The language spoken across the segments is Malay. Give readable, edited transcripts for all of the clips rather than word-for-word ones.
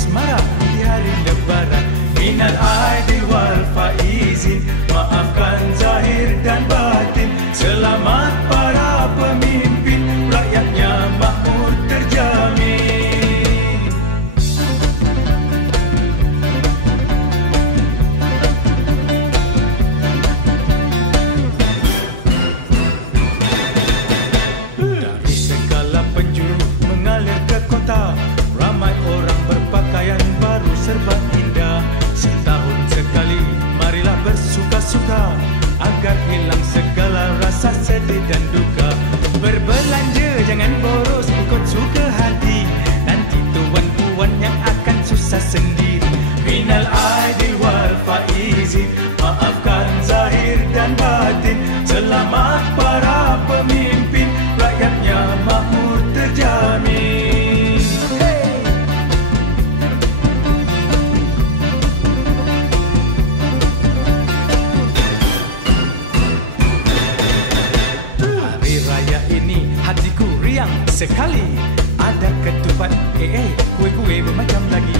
semarak di hari lebaran. Minal aidin wal faizin, maafkan zahir dan batin. Selamat para pemimpin, rakyatnya makmur terjamin. Dari segala penjuru mengalir ke kota, ramai orang berpakaian baru serba indah. Setahun sekali marilah bersuka-suka, agar hilang segala rasa sedih dan duka. Berbelanja jangan boros, ikut suka hati, nanti tuan puan yang akan susah sendiri. Minal aidin wal faizin, maafkan zahir dan batin. Selamat para pemimpin, rakyatnya makmur terjamin. Hari raya ini hatiku riang sekali. Ada ketupat, kue-kue bermacam lagi.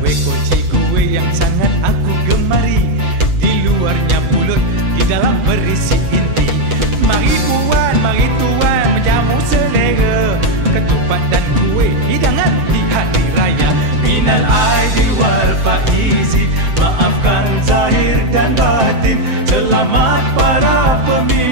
Kue koci, kue yang sangat aku gemari. Di luarnya bulut, di dalam berisi inti. Mari tuan, menjamu selera. Ketupat dan kue, hidangan di hari raya. Minal aidin wal faizin, maafkan zahir dan batin. Selamat para pemimpin,